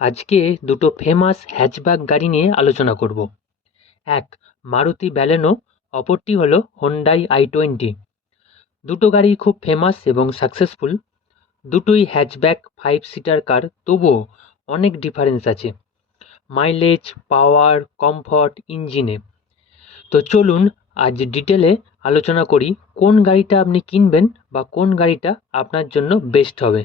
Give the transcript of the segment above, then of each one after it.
আজকে দুটো famous hatchback গাড়ি নিয়ে আলোচনা করব। এক, মারুতি ব্যালেনো অপরটি হলো হোন্ডাই আই টোয়েন্টি দুটো গাড়ি খুব ফেমাস এবং সাকসেসফুল দুটোই হ্যাচব্যাক ফাইভ সিটার কার তবুও অনেক ডিফারেন্স আছে। মাইলেজ পাওয়ার কমফর্ট ইঞ্জিনে তো চলুন আজ ডিটেলে আলোচনা করি কোন গাড়িটা আপনি কিনবেন বা কোন গাড়িটা আপনার জন্য বেস্ট হবে।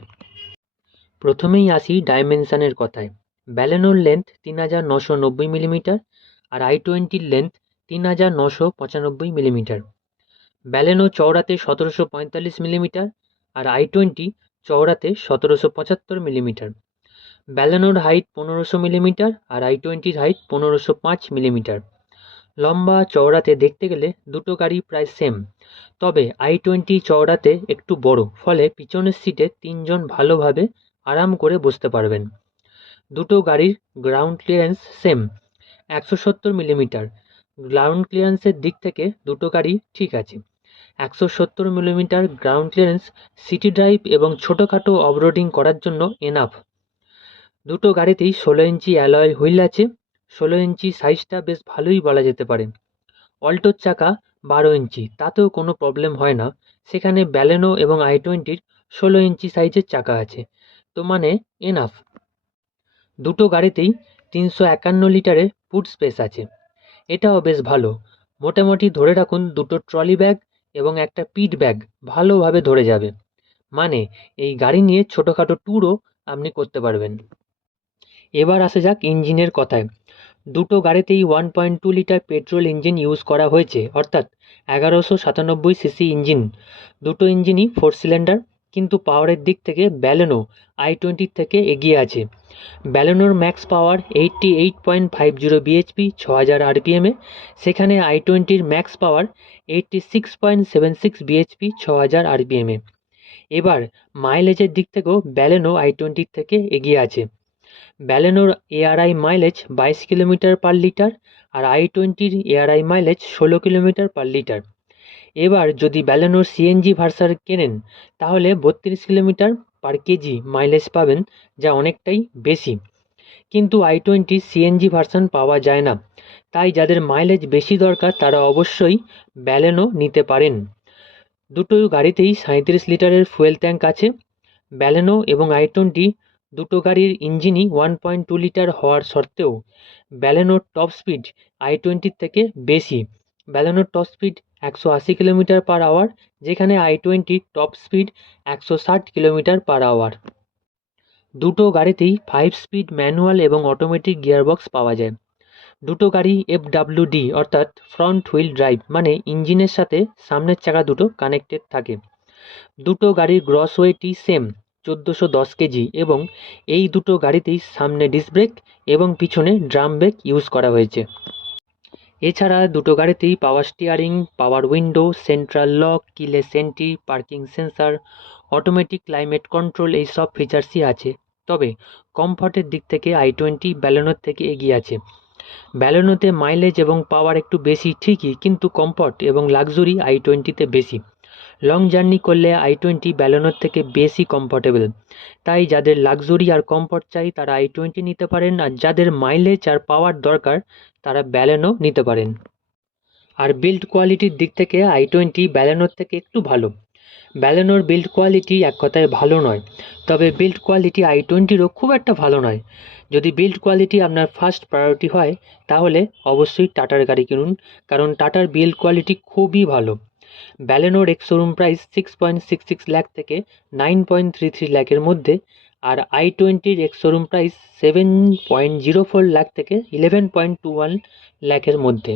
প্রথমেই আসি ডাইমেনশানের কথায়। ব্যালেনোর লেন্থ তিন হাজার নশো নব্বই মিলিমিটার আর আই টোয়েন্টির লেন্থ তিন হাজার নশো পঁচানব্বই মিলিমিটার। ব্যালেনো চওড়াতে সতেরোশো পঁয়তাল্লিশ মিলিমিটার আর আই টোয়েন্টি চওড়াতে সতেরোশো পঁচাত্তর মিলিমিটার। ব্যালেনোর হাইট পনেরোশো মিলিমিটার আর আই টোয়েন্টির হাইট পনেরোশো পাঁচ মিলিমিটার। লম্বা চওড়াতে দেখতে গেলে দুটো গাড়ি প্রায় সেম, তবে আই টোয়েন্টি চওড়াতে একটু বড়, ফলে পিছনের সিটে তিনজন ভালোভাবে আরাম করে বসতে পারবেন। দুটো গাড়ির গ্রাউন্ড ক্লিয়ারেন্স সেম একশো সত্তর মিলিমিটার গ্রাউন্ড ক্লিয়ারেন্সের দিক থেকে দুটো গাড়ি ঠিক আছে। একশো সত্তর millimetre ground clearance city drive এবং ছোটোখাটো অবরোডিং করার জন্য এনাফ দুটো গাড়িতেই ষোলো ইঞ্চি অ্যালয় হুইল আছে। ষোলো ইঞ্চি সাইজটা বেশ ভালোই বলা যেতে পারে। অল্টোর চাকা বারো ইঞ্চি, তাতেও কোনো প্রবলেম হয় না। সেখানে ব্যালেনো এবং আই টোয়েন্টির ষোলো ইঞ্চি সাইজের চাকা আছে। তো মানে এনাফ দুটো গাড়িতেই তিনশো একান্ন লিটারের ফুড স্পেস আছে। এটাও বেশ ভালো। মোটামুটি ধরে রাখুন, দুটো ট্রলি ব্যাগ এবং একটা পিট ব্যাগ ভালোভাবে ধরে যাবে। মানে এই গাড়ি নিয়ে ছোটোখাটো ট্যুরও আপনি করতে পারবেন। এবার আসা যাক ইঞ্জিনের কথায়। দুটো গাড়িতেই one point two litre petrol engine use করা হয়েছে, অর্থাৎ এগারোশো সাতানব্বই সিসি ইঞ্জিন দুটো ইঞ্জিনই ফোর সিলিন্ডার কিন্তু পাওয়ারের দিক থেকে ব্যালেনো আই টোয়েন্টির থেকে এগিয়ে আছে। ব্যালেনোর max power eighty eight point five zero BHP ছ হাজার আরপিএমে সেখানে আই টোয়েন্টির max power eighty six point seven six BHP ছ হাজার আরপিএমে এবার মাইলেজের দিক থেকেও ব্যালেনো আই টোয়েন্টির থেকে এগিয়ে আছে। ব্যালেনোর এআরআই মাইলেজ বাইশ কিলোমিটার পার লিটার আর আই টোয়েন্টির এআরআই মাইলেজ ষোলো কিলোমিটার পার লিটার। এবার যদি ব্যালেনোর সিএনজি ভার্সার কেনেন, তাহলে বত্রিশ কিলোমিটার পার কেজি মাইলেজ পাবেন, যা অনেকটাই বেশি। কিন্তু আই টোয়েন্টি সিএনজি ভার্সান পাওয়া যায় না। তাই যাদের মাইলেজ বেশি দরকার, তারা অবশ্যই ব্যালেনো নিতে পারেন। দুটো গাড়িতেই সাঁত্রিশ লিটারের ফুয়েল ট্যাঙ্ক আছে। ব্যালেনো এবং আই টোয়েন্টি দুটো গাড়ির ইঞ্জিনই ওয়ান পয়েন্ট টু লিটার হওয়ার সত্ত্বেও ব্যালেনোর টপ স্পিড আই টোয়েন্টির থেকে বেশি। ব্যালেনোর টপ স্পিড একশো আশি কিলোমিটার পার আওয়ার যেখানে আই টোয়েন্টির টপ স্পিড একশো ষাট কিলোমিটার পার আওয়ার দুটো গাড়িতেই ফাইভ স্পিড ম্যানুয়াল এবং অটোমেটিক গিয়ারবক্স পাওয়া যায়। দুটো গাড়ি এফ ডি অর্থাৎ ফ্রন্ট হুইল ড্রাইভ মানে ইঞ্জিনের সাথে সামনের চাকা দুটো কানেক্টেড থাকে। দুটো গাড়ির গ্রস ওয়েটই সেম চোদ্দোশো দশ কেজি এবং এই দুটো গাড়িতেই সামনে ডিস্ক ব্রেক এবং পিছনে ড্রাম ব্রেক ইউজ করা হয়েছে। এছাড়া দুটো গাড়িতেই power steering power window central lock keyless entry parking sensor automatic climate control এই সব ফিচার্সই আছে। তবে কমফর্টের দিক থেকে আই টোয়েন্টি ব্যালেনোর থেকে এগিয়ে আছে। ব্যালেনোতে মাইলেজ এবং পাওয়ার একটু বেশি ঠিকই, কিন্তু কমফর্ট এবং লাক্সারি আই টোয়েন্টিতে বেশি। লং জার্নি করলে আই টোয়েন্টি ব্যালেনোর থেকে বেশি কমফর্টেবল তাই যাদের লাক্সুরি আর কমফর্ট চাই, তারা আই টোয়েন্টি নিতে পারেন, আর যাদের মাইলেজ আর পাওয়ার দরকার, তারা ব্যালেনো নিতে পারেন। আর বিল্ড কোয়ালিটির দিক থেকে আই টোয়েন্টি ব্যালেনোর থেকে একটু ভালো। ব্যালেনোর বিল্ড কোয়ালিটি এক কথায় ভালো নয়, তবে বিল্ড কোয়ালিটি আই টোয়েন্টিরও খুব একটা ভালো নয়। যদি বিল্ড কোয়ালিটি আপনার ফার্স্ট প্রায়োরিটি হয়, তাহলে অবশ্যই টাটার গাড়ি কিনুন, কারণ টাটার বিল্ড কোয়ালিটি খুবই ভালো। ব্যালেনোর ex showroom price six point six six lakh থেকে নাইন পয়েন্ট থ্রি থ্রি ল্যাখের মধ্যে, আর আই টোয়েন্টির ex showroom price seven point zero four lakh থেকে ইলেভেন পয়েন্ট টু ওয়ান ল্যাখের মধ্যে।